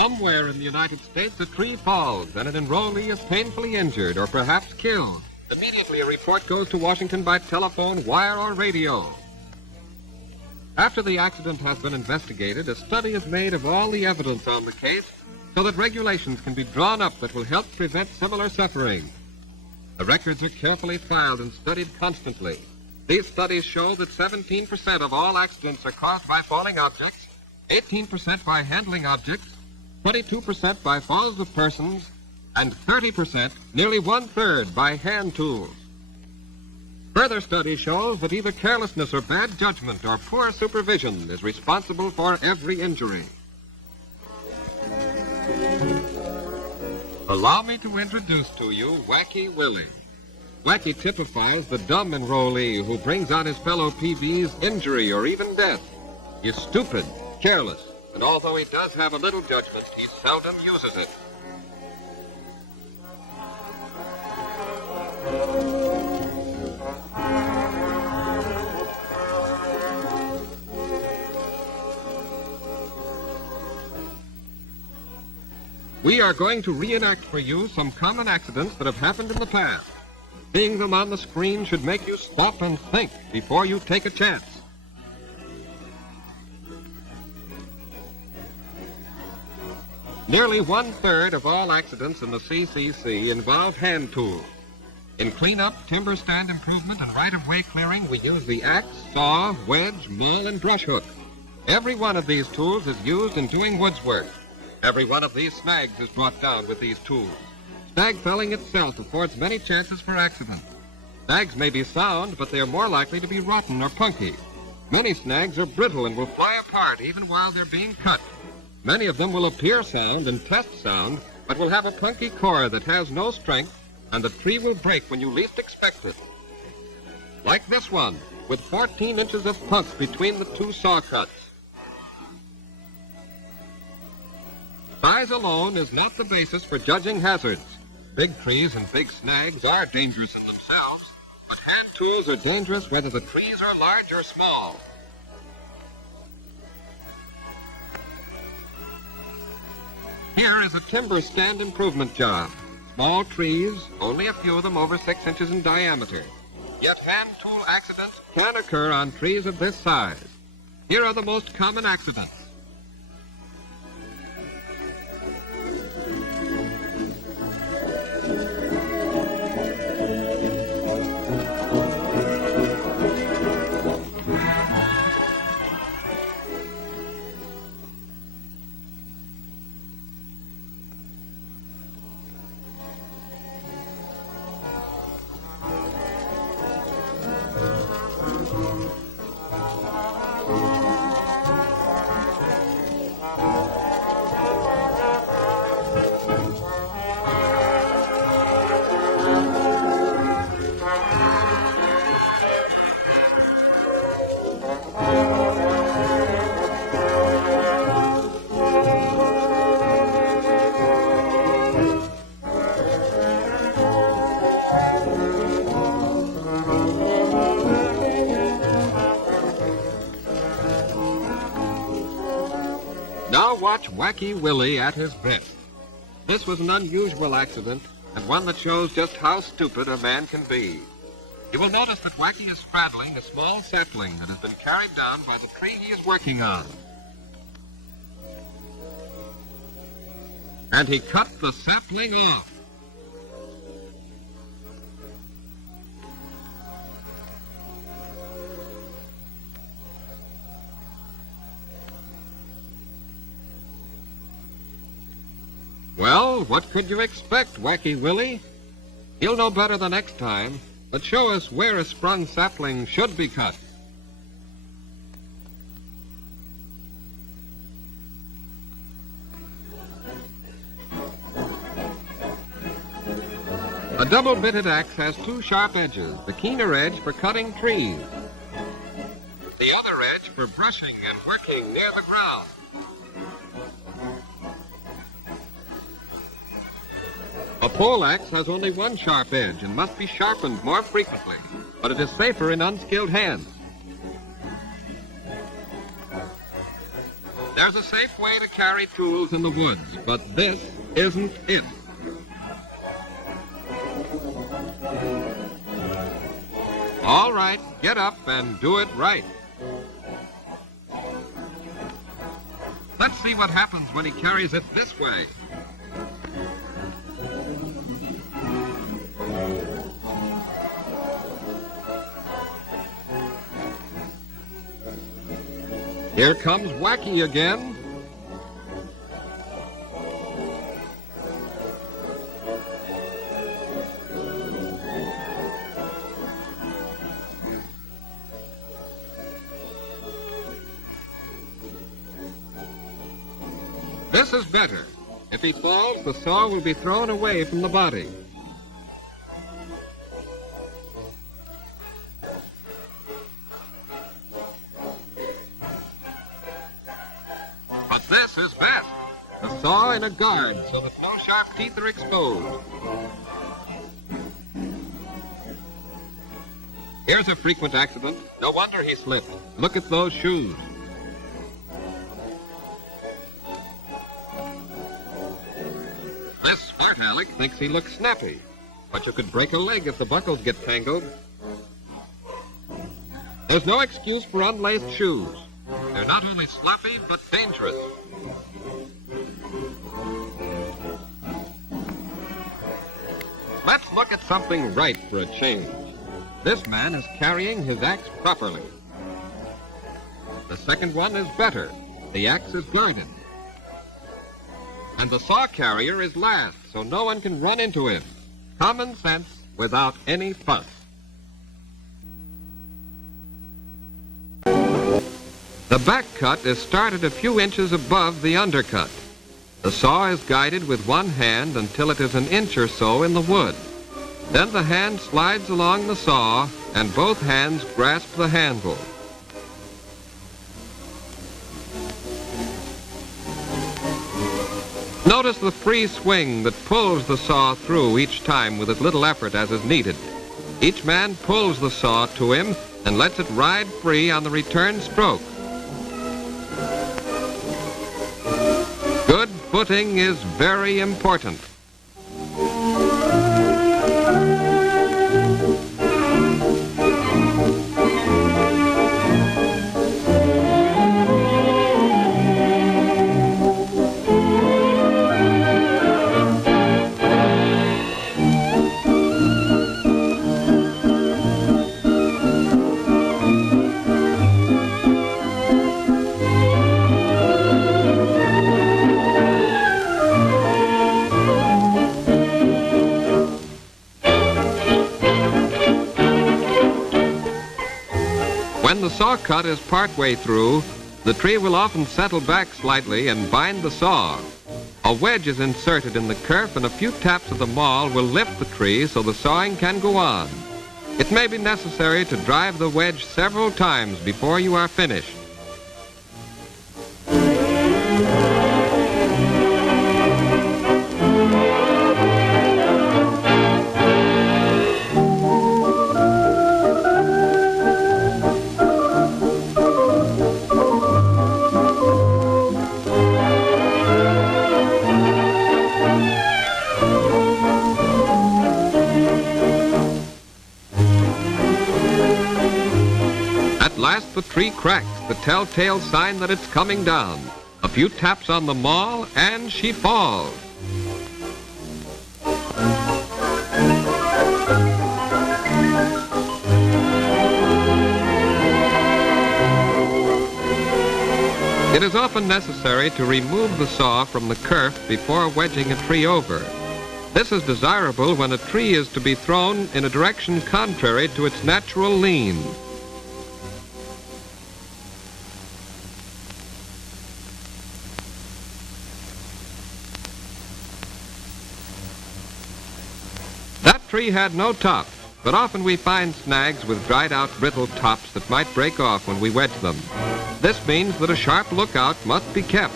Somewhere in the United States, a tree falls and an enrollee is painfully injured or perhaps killed. Immediately, a report goes to Washington by telephone, wire, or radio. After the accident has been investigated, a study is made of all the evidence on the case so that regulations can be drawn up that will help prevent similar suffering. The records are carefully filed and studied constantly. These studies show that 17% of all accidents are caused by falling objects, 18% by handling objects, 22% by falls of persons, and 30%, nearly one-third, by hand tools. Further study shows that either carelessness or bad judgment or poor supervision is responsible for every injury. Allow me to introduce to you Wacky Willie. Wacky typifies the dumb enrollee who brings on his fellow PBs injury or even death. He's stupid, careless, and although he does have a little judgment, he seldom uses it. We are going to reenact for you some common accidents that have happened in the past. Seeing them on the screen should make you stop and think before you take a chance. Nearly one-third of all accidents in the CCC involve hand tools. In cleanup, timber stand improvement, and right-of-way clearing, we use the axe, saw, wedge, maul, and brush hook. Every one of these tools is used in doing woods work. Every one of these snags is brought down with these tools. Snag felling itself affords many chances for accident. Snags may be sound, but they are more likely to be rotten or punky. Many snags are brittle and will fly apart even while they're being cut. Many of them will appear sound and test sound, but will have a punky core that has no strength, and the tree will break when you least expect it. Like this one, with 14 inches of punk between the two saw cuts. Size alone is not the basis for judging hazards. Big trees and big snags are dangerous in themselves, but hand tools are dangerous whether the trees are large or small. Here is a timber stand improvement job. Small trees, only a few of them over 6 inches in diameter. Yet hand tool accidents can occur on trees of this size. Here are the most common accidents. Now watch Wacky Willie at his best. This was an unusual accident, and one that shows just how stupid a man can be. You will notice that Wacky is straddling a small sapling that has been carried down by the tree he is working on. And he cut the sapling off. Well, what could you expect, Wacky Willie? He'll know better the next time, but show us where a sprung sapling should be cut. A double-bitted axe has two sharp edges, the keener edge for cutting trees, the other edge for brushing and working near the ground. A pole axe has only one sharp edge and must be sharpened more frequently, but it is safer in unskilled hands. There's There's a safe way to carry tools in the woods, but this isn't it. All right, get up and do it right. Let's see what happens when he carries it this way. Here comes Wacky again. This is better. If he falls, the saw will be thrown away from the body. But this is best. The saw in a guard so that no sharp teeth are exposed. Here's a frequent accident. No wonder he slipped. Look at those shoes. This smart aleck thinks he looks snappy, but you could break a leg if the buckles get tangled. There's no excuse for unlaced shoes. They're not only sloppy, but dangerous. Let's look at something right for a change. This man is carrying his axe properly. The second one is better. The axe is guarded. And the saw carrier is last, so no one can run into him. Common sense without any fuss. The back cut is started a few inches above the undercut. The saw is guided with one hand until it is an inch or so in the wood. Then the hand slides along the saw and both hands grasp the handle. Notice the free swing that pulls the saw through each time with as little effort as is needed. Each man pulls the saw to him and lets it ride free on the return stroke. Good footing is very important. When the saw cut is partway through, the tree will often settle back slightly and bind the saw. A wedge is inserted in the kerf and a few taps of the maul will lift the tree so the sawing can go on. It may be necessary to drive the wedge several times before you are finished. Last, the tree cracks, the telltale sign that it's coming down. A few taps on the maul, and she falls. It is often necessary to remove the saw from the kerf before wedging a tree over. This is desirable when a tree is to be thrown in a direction contrary to its natural lean. That tree had no top, but often we find snags with dried out brittle tops that might break off when we wedge them. This means that a sharp lookout must be kept.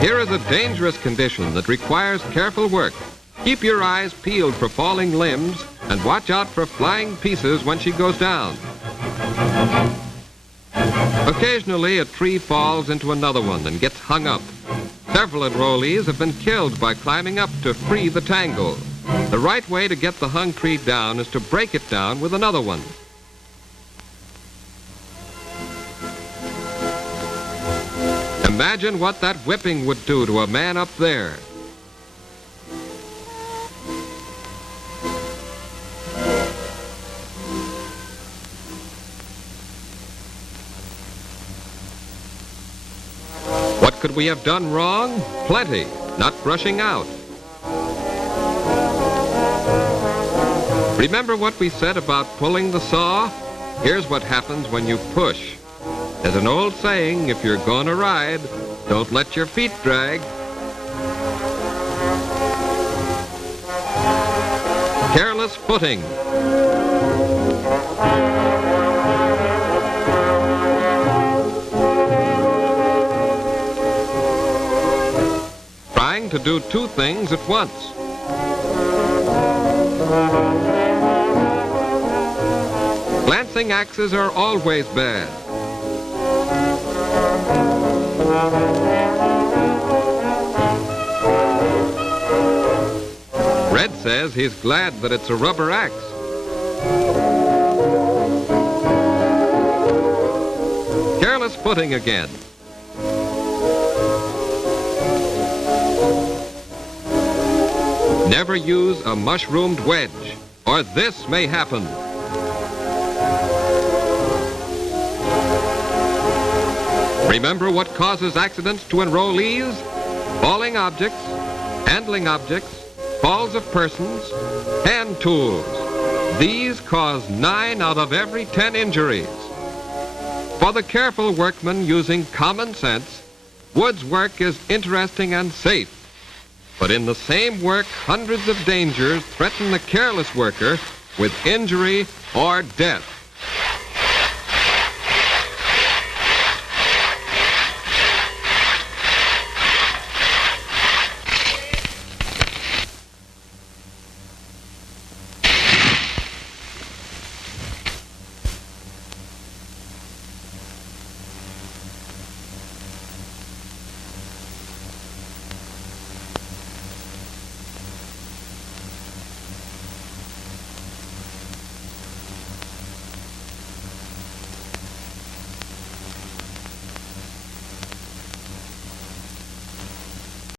Here is a dangerous condition that requires careful work. Keep your eyes peeled for falling limbs and watch out for flying pieces when she goes down. Occasionally, a tree falls into another one and gets hung up. Several enrollees have been killed by climbing up to free the tangle. The right way to get the hung tree down is to break it down with another one. Imagine what that whipping would do to a man up there. What could we have done wrong? Plenty. Not brushing out. Remember what we said about pulling the saw? Here's what happens when you push. There's an old saying, if you're going to ride, don't let your feet drag. Careless footing. Trying to do two things at once. Glancing axes are always bad. Red says he's glad that it's a rubber axe. Careless footing again. Never use a mushroomed wedge, or this may happen. Remember what causes accidents to enrollees? Falling objects, handling objects, falls of persons, hand tools. These cause 9 out of every 10 injuries. For the careful workman using common sense, Wood's work is interesting and safe. But in the same work, hundreds of dangers threaten the careless worker with injury or death.